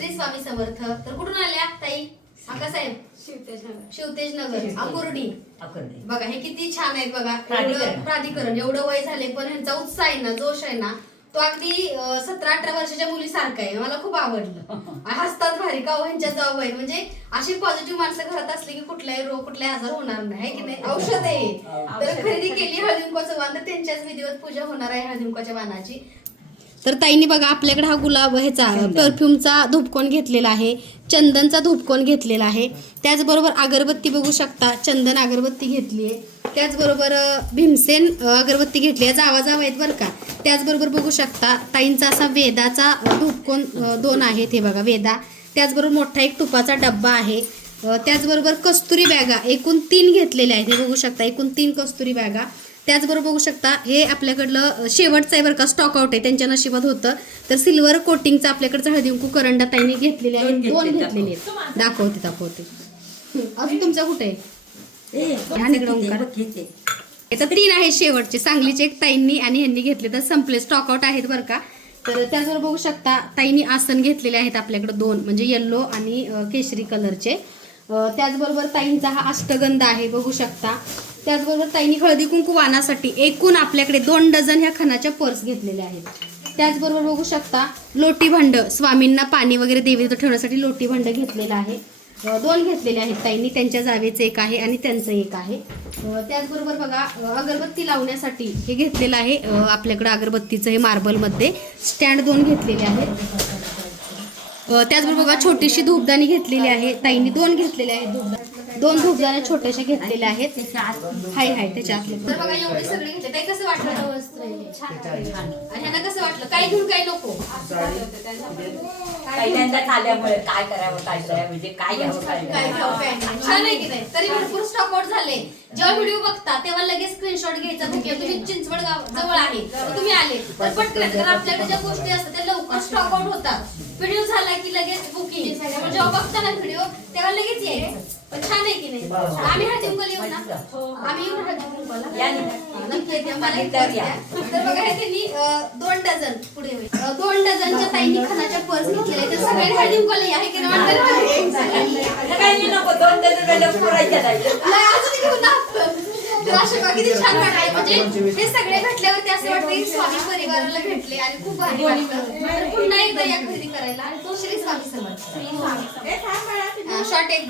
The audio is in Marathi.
श्री स्वामी समर्थ. तर कुठून आल्या ताई? आकासाहेब? शिवतेज नगर अंकुर्डी. अकर्णी. बघा हे किती छान आहेत बघा. प्राधिकरण. एवढं प्राधिकरण. एवढं वय झाले पण ह्यांचा उत्साह आहे ना जोश आहे ना तो अगदी सतरा अठरा वर्षाच्या मुलीसारखा आहे. मला खूप आवडलं. हसतात भारी का हो ह्यांच्या जाऊ आहे. म्हणजे अशी पॉझिटिव्ह माणसं घरात असली की कुठलाही रोग कुठलाही आजार होणार नाही. है की नाही? औषध आहे तर खरेदी केली हळदीकुंकाचं वाण तर त्यांच्याच विधिवत पूजा होणार आहे हळदीकुंकाच्या वाणाची तर ताईंनी बघा आपल्याकडे हा गुलाब ह्याचा परफ्यूमचा धूपकोन घेतलेला आहे. चंदनचा धूपकोन घेतलेला आहे. त्याचबरोबर अगरबत्ती बघू शकता. चंदन अगरबत्ती घेतली आहे त्याचबरोबर भीमसेन अगरबत्ती घेतली आहे जावा जावा आहेत बरं का? त्याचबरोबर बघू शकता ताईंचा असा वेदाचा धूपकोन दोन आहेत हे बघा वेदा. त्याचबरोबर मोठा एक तुपाचा डब्बा आहे. त्याचबरोबर कस्तुरी बॅगा एकूण तीन घेतलेल्या आहेत. हे बघू शकता एकूण तीन कस्तुरी बॅगा. त्याचबरोबर बघू शकता हे आपल्याकडलं शेवटचं आहे बरं का स्टॉक आउट आहे. त्यांच्या नशिबात होतं. तर सिल्वर कोटिंगचं आपल्याकडचं हळदी कुंकू करंडा ताईने घेतलेले आहेत. दोन दोन घेतले, घेतलेले आहेत. दाखवते दाखवते. अजून तुमचा कुठे आहे. याचा तीन आहेत शेवटचे. सांगलीचे एक ताईंनी आणि ह्यांनी घेतले तर संपले. स्टॉक आउट आहेत बरं का. तर त्याचबरोबर बघू शकता ताईंनी आसन घेतलेले आहेत आपल्याकडे दोन. म्हणजे येल्लो आणि केशरी कलरचे त्याचबरोबर ताईंचा हा अष्टगंध आहे बघू शकता. त्याचबरोबर ताईंनी हळदी कुंकू वाणासाठी एकूण आपल्याकडे दोन डझन ह्या खणाच्या पर्स घेतलेल्या आहेत. त्याचबरोबर बघू शकता लोटी भांड. स्वामींना पाणी वगैरे देवीचं ठेवण्यासाठी लोटी भांड घेतलेलं आहे. दोन घेतलेले आहेत ताईंनी. त्यांच्या जावेचं एक आहे आणि त्यांचं एक आहे. त्याचबरोबर बघा अगरबत्ती लावण्यासाठी हे घेतलेलं आहे. आपल्याकडं अगरबत्तीचं हे मार्बलमध्ये स्टँड दोन घेतलेले आहेत. त्याचबरोबर बघा छोटीशी धूपदाणी घेतलेली आहे. ताईंनी दोन घेतलेले आहेत धूपदाणी. दोन धूपदाण्या छोट्याशा घेतलेल्या आहेत. हाय हाय त्याच्या आतलं. तर बघा एवढे सगळे घेतले. ताई कसं वाटलं? वस्त्र हे? छान. आणि ह्यांना कसं वाटलं? काय घेऊन काय नको. पहिल्यांदाच आल्यामुळे काय करावं काय करावं म्हणजे काय घ्यावं काय काय घ्यावं. घ्यावं, काय नाही. छान आहे की नाही? तरी भरपूर स्टॉक आउट झाले. जेव्हा व्हिडिओ बघता तेव्हा लगेच स्क्रीनशॉट घ्यायचा. बुकिंग तुम्ही चिंचवड गाव जवळ आहे. तर तुम्ही आले. तर पटकन आपल्याकडे ज्या गोष्टी असतात त्या लवकर स्टॉक आउट होतात. व्हिडिओ झाला की लगेच बुकिंग जेव्हा बघता ना व्हिडिओ तेव्हा लगेच यायचं पण छान आहे की नाही आम्ही हळदी कुंकवाला येऊ ना आम्ही येऊ हळदी कुंकवाला. नक्की येते. तर या. बघा हे त्यांनी अं, दोन डझन पुढे होईल. अं, दोन डझनच्या ताईंनी खणाच्या पर्स घेतलेल्या. तर सगळ्यांनी हळदी कुंकवाला या. हे की नाही? वाटतं ना हळदी कुंकवाला? आता काही नाही नको दोन डझन वेळेला पुरायच्या नाही. नाही, अजून घेऊन ना. तर अशे बघा किती छान वाटले म्हणजे हे सगळे भेटल्यावरती असं वाटतं की स्वामी परिवाराला भेटले आणि खूप भारी वाटलं. तर पुन्हा एकदा या खरेदी करायला श्री स्वामी समर्थ. शॉर्ट एक